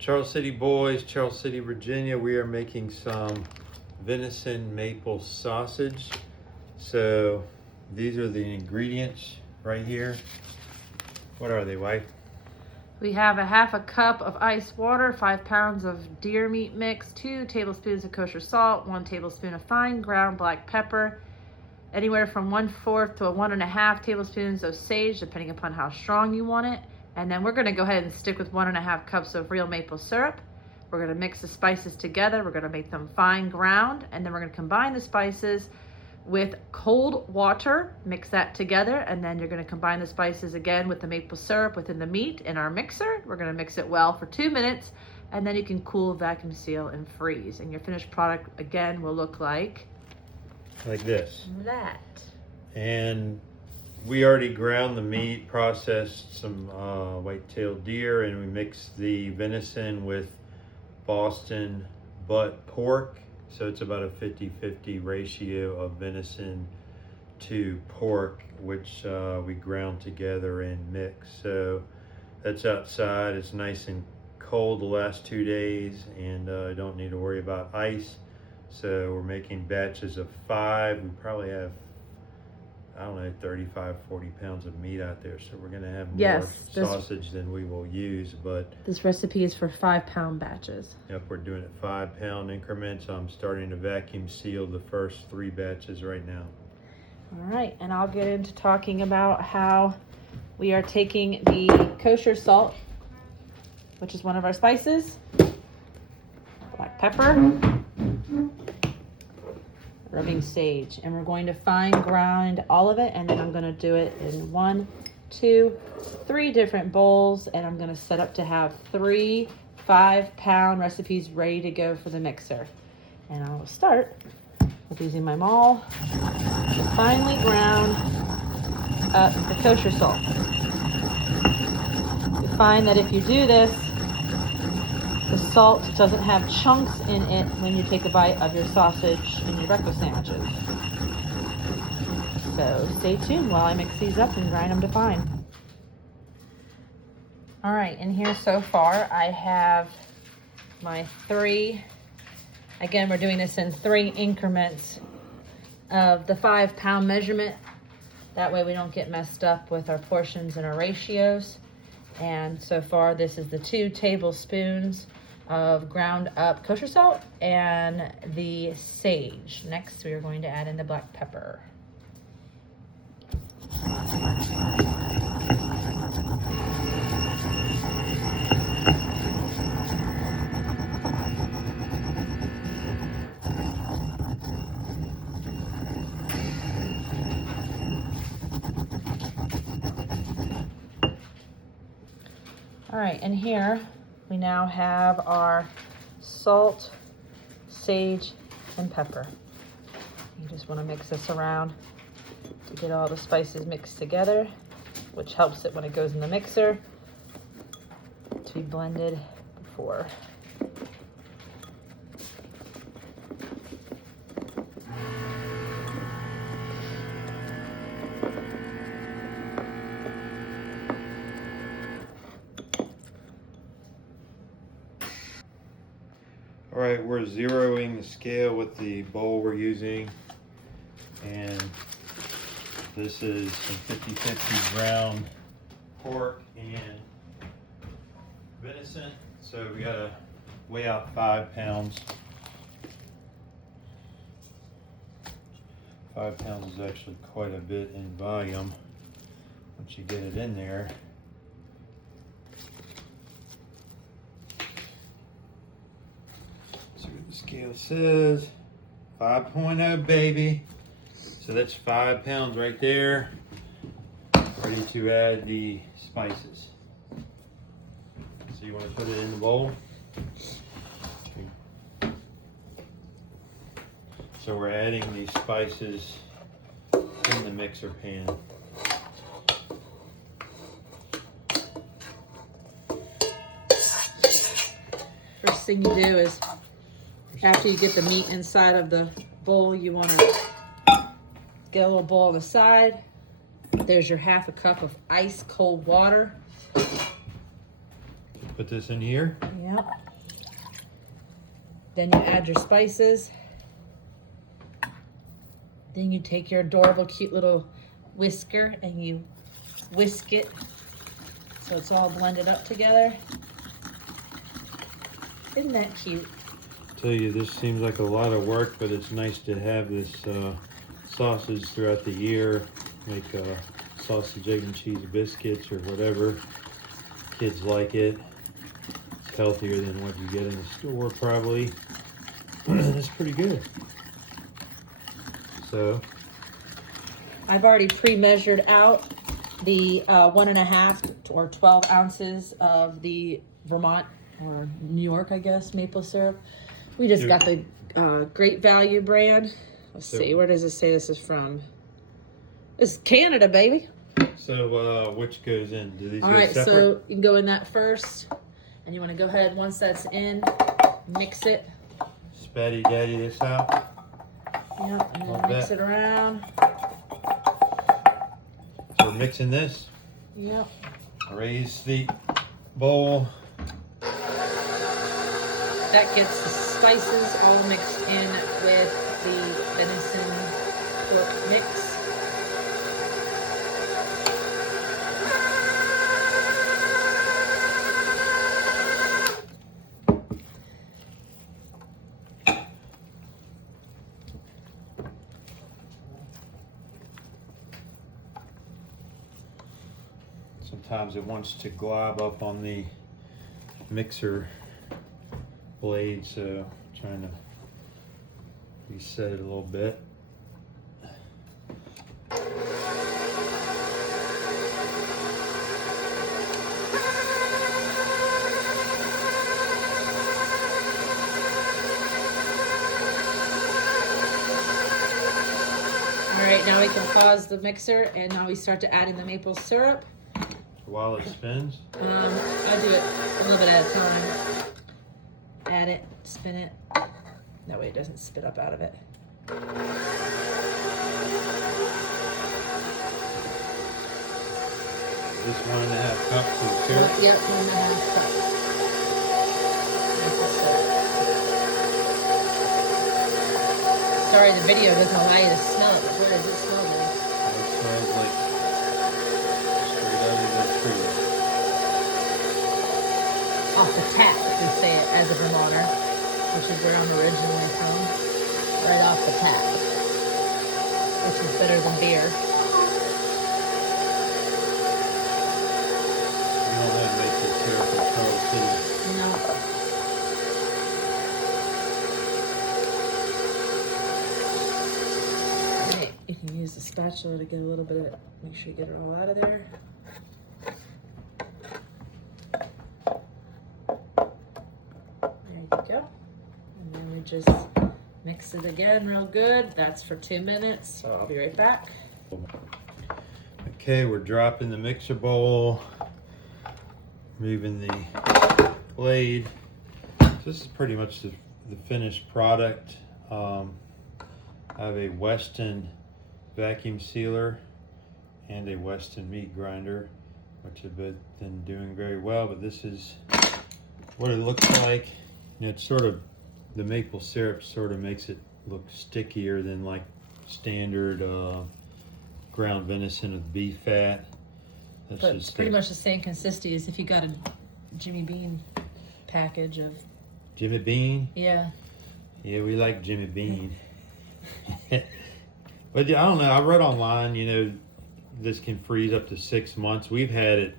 Charles City boys, Charles City, Virginia. We are making some venison maple sausage. So these are the ingredients right here. What are they, wife? We have a half a cup of ice water, 5 pounds of deer meat mix, 2 tablespoons of kosher salt, 1 tablespoon of fine ground black pepper, anywhere from 1/4 to 1.5 tablespoons of sage, depending upon how strong you want it. And then we're gonna go ahead and stick with 1.5 cups of real maple syrup. We're gonna mix the spices together. We're gonna make them fine ground, and then we're gonna combine the spices with cold water, mix that together, and then you're gonna combine the spices again with the maple syrup within the meat in our mixer. We're gonna mix it well for 2 minutes, and then you can cool, vacuum seal, and freeze. And your finished product, again, will look like this. that. And we already ground the meat, processed some white-tailed deer, and we mixed the venison with Boston butt pork. So it's about a 50-50 ratio of venison to pork, which we ground together and mixed. So that's outside. It's nice and cold the last 2 days, and I don't need to worry about ice. So we're making batches of 5. We probably have, I don't know, 35, 40 pounds of meat out there. So we're gonna have more sausage than we will use, but this recipe is for 5-pound batches. yep, we're doing it 5-pound increments. I'm starting to vacuum seal the first 3 batches right now. All right, and I'll get into talking about how we are taking the kosher salt, which is one of our spices, black pepper, rubbing sage, and we're going to fine grind all of it, and then I'm going to do it in 1, 2, 3 different bowls, and I'm going to set up to have 3 5-pound recipes ready to go for the mixer. And I'll start with using my maul to finely ground up the kosher salt. You find that if you do this, the salt doesn't have chunks in it when you take a bite of your sausage and your breakfast sandwiches. So stay tuned while I mix these up and grind them to fine. All right, in here so far I have my 3, again we're doing this in 3 increments of the 5-pound measurement. That way we don't get messed up with our portions and our ratios. And so far this is the 2 tablespoons of ground up kosher salt and the sage. Next we are going to add in the black pepper. All right, and here we now have our salt, sage, and pepper. You just want to mix this around to get all the spices mixed together, which helps it when it goes in the mixer to be blended before. All right, we're zeroing the scale with the bowl we're using, and this is some 50-50 ground pork and venison. So we gotta weigh out 5 pounds. 5 pounds is actually quite a bit in volume once you get it in there. See what the scale says. 5.0, baby. So that's 5 pounds right there. Ready to add the spices. So you want to put it in the bowl. So we're adding these spices in the mixer pan. First thing you do is, after you get the meat inside of the bowl, you want to get a little bowl on the side. There's your half a cup of ice cold water. Put this in here. Yep. Then you add your spices. Then you take your adorable, cute little whisker and you whisk it so it's all blended up together. Isn't that cute? Tell you, this seems like a lot of work, but it's nice to have this sausage throughout the year. Make sausage, egg, and cheese biscuits or whatever. Kids like it. It's healthier than what you get in the store, probably. It's pretty good. So, I've already pre-measured out the 1.5 or 12 ounces of the Vermont or New York, I guess, maple syrup. We just got the Great Value brand. Let's see, where does it say this is from? This is Canada, baby. So which goes in? Do these All go right, separate? so you can go in that first, and you want to go ahead, once that's in, mix it. Spatty daddy this out. Yep, and then mix it around. So we're mixing this. Yep. Raise the bowl. That gets the spices all mixed in with the venison pork mix. Sometimes it wants to glob up on the mixer blade, so I'm trying to reset it a little bit. All right, now we can pause the mixer, and now we start to add in the maple syrup. While it spins. I do it a little bit at a time. Add it, spin it. That way it doesn't spit up out of it. This 1.5 cups of syrup. Yep, 1.5 cups. Maple syrup. Sorry, the video doesn't allow you to smell it, but what does it smell like? It smells like straight out of the tree. Off the tap, if we say it as a Vermonter, which is where I'm originally from. Right off the tap, which is better than beer. You don't have to make this syrup in Charles City. No. Okay, you can use the spatula to get a little bit of, make sure you get it all out of there. There you go. And then we just mix it again real good. That's for 2 minutes, so I'll be right back. Okay, we're dropping the mixer bowl, moving the blade. So this is pretty much the finished product. I have a Weston vacuum sealer and a Weston meat grinder, which have been doing very well, but this is what it looks like. You know, it's sort of, the maple syrup sort of makes it look stickier than like standard ground venison with beef fat. That's But it's pretty much the same consistency as if you got a Jimmy Bean package of. Jimmy Bean. Yeah. Yeah, we like Jimmy Bean. But yeah, I don't know. I read online, you know, this can freeze up to 6 months. We've had it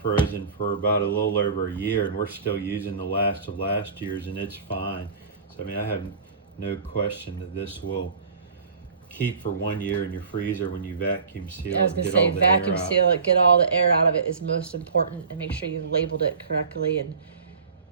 frozen for about a little over a year, and we're still using the last of last year's, and it's fine. So I mean, I have no question that this will keep for 1 year in your freezer when you vacuum seal it. I was gonna say vacuum seal it, get all the air out of it is most important, and make sure you've labeled it correctly and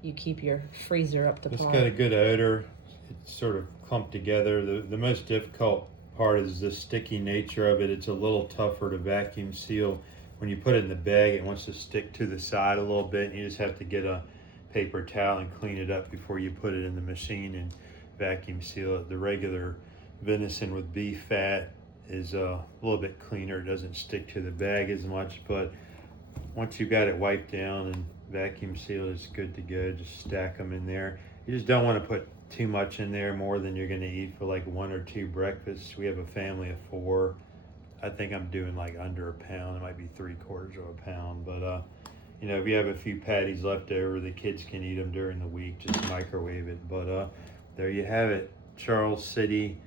you keep your freezer up to par. It's got a good odor. It's sort of clumped together. The most difficult part is the sticky nature of it. It's a little tougher to vacuum seal. When you put it in the bag, it wants to stick to the side a little bit, and you just have to get a paper towel and clean it up before you put it in the machine and vacuum seal it. The regular venison with beef fat is a little bit cleaner. It doesn't stick to the bag as much, but once you've got it wiped down and vacuum sealed. It's good to go. Just stack them in there. You just don't want to put too much in there, more than you're going to eat for like 1 or 2 breakfasts. We have a family of 4. I think I'm doing like under a pound. It might be 3/4 of a pound, but you know, if you have a few patties left over, the kids can eat them during the week. Just microwave it. But there you have it. Charles City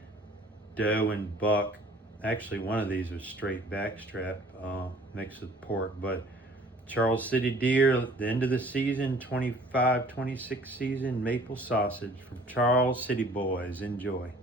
doe and buck. Actually, one of these was straight backstrap mixed with pork. But Charles City deer, the end of the season, 25-26 season, maple sausage from Charles City boys. Enjoy.